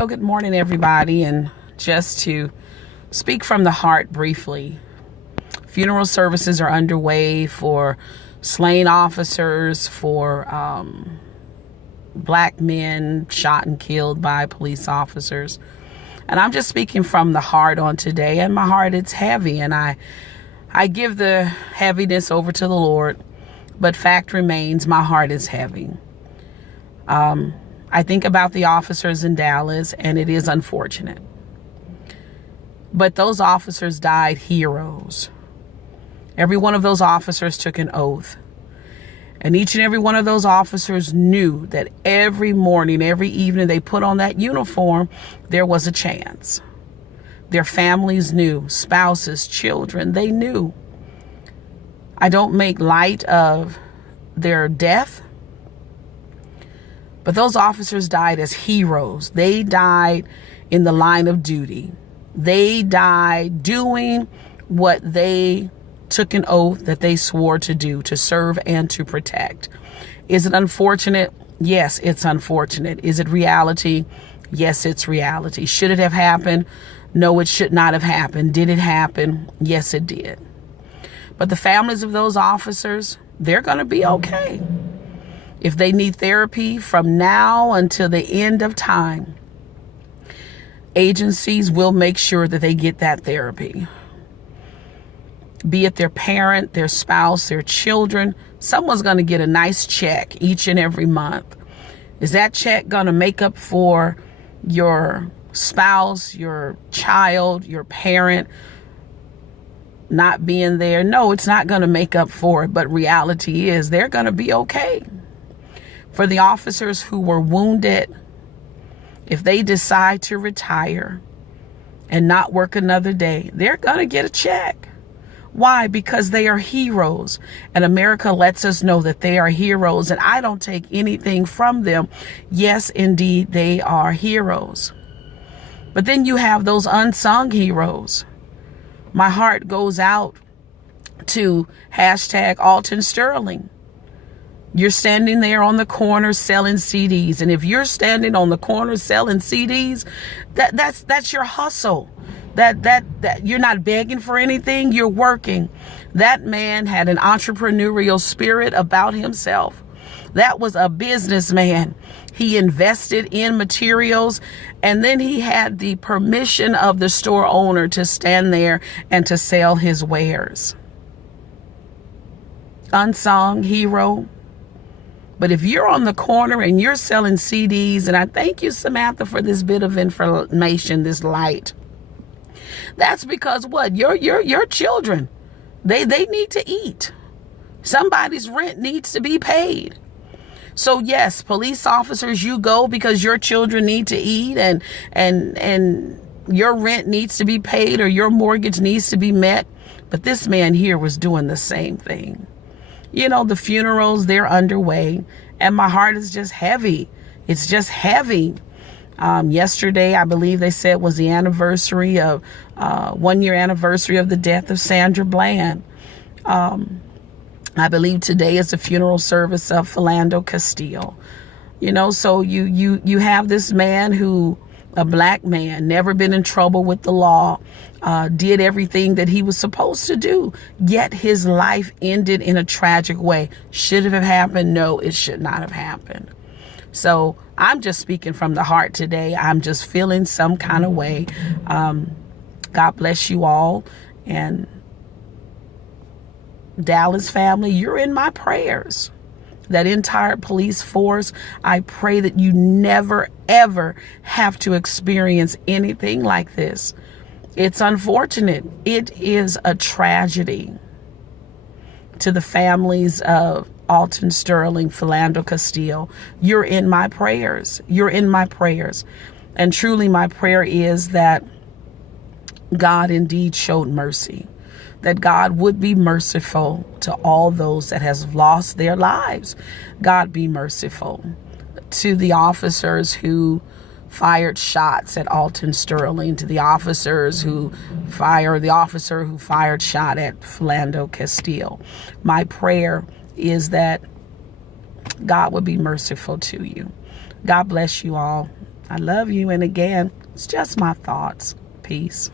So good morning, everybody. And just to speak from the heart briefly, funeral services are underway for slain officers, for black men shot and killed by police officers. And I'm just speaking from the heart on today. And my heart, it's heavy. And I give the heaviness over to the Lord. But fact remains, my heart is heavy. I think about the officers in Dallas, and it is unfortunate. But those officers died heroes. Every one of those officers took an oath. And each and every one of those officers knew that every morning, every evening they put on that uniform, there was a chance. Their families knew, spouses, children, they knew. I don't make light of their death, but those officers died as heroes. They died in the line of duty. They died doing what they took an oath that they swore to do, to serve and to protect. Is it unfortunate? Yes, it's unfortunate. Is it reality? Yes, it's reality. Should it have happened? No, it should not have happened. Did it happen? Yes, it did. But the families of those officers, they're going to be okay. If they need therapy from now until the end of time, agencies will make sure that they get that therapy. Be it their parent, their spouse, their children, someone's going to get a nice check each and every month. Is that check going to make up for your spouse, your child, your parent not being there? No, it's not going to make up for it. But reality is they're going to be okay. For the officers who were wounded, if they decide to retire and not work another day, they're going to get a check. Why? Because they are heroes. And America lets us know that they are heroes. And I don't take anything from them. Yes, indeed, they are heroes. But then you have those unsung heroes. My heart goes out to hashtag Alton Sterling. You're standing there on the corner selling CDs. And if you're standing on the corner selling CDs, that's your hustle. That you're not begging for anything, you're working. That man had an entrepreneurial spirit about himself. That was a businessman. He invested in materials, and then he had the permission of the store owner to stand there and to sell his wares. Unsung hero. But if you're on the corner and you're selling CDs, and I thank you, Samantha, for this bit of information, this light. That's because what? Your children, they need to eat. Somebody's rent needs to be paid. So yes, police officers, you go because your children need to eat and your rent needs to be paid or your mortgage needs to be met. But this man here was doing the same thing. You know, the funerals, they're underway, and my heart is just heavy. It's just heavy. Yesterday, I believe they said was the anniversary of 1 year anniversary of the death of Sandra Bland. I believe today is the funeral service of Philando Castile. You know, so you have this man who, a black man, never been in trouble with the law, did everything that he was supposed to do, yet his life ended in a tragic way. Should it have happened? No, it should not have happened. So I'm just speaking from the heart today. I'm just feeling some kind of way. God bless you all. And Dallas family, you're in my prayers. That entire police force, I pray that you never, ever have to experience anything like this. It's unfortunate. It is a tragedy to the families of Alton Sterling, Philando Castile. You're in my prayers. You're in my prayers. And truly my prayer is that God indeed showed mercy. That God would be merciful to all those that has lost their lives. God be merciful to the officers who fired shots at Alton Sterling, to the officer who fired shot at Philando Castile. My prayer is that God would be merciful to you. God bless you all. I love you. And again, it's just my thoughts. Peace.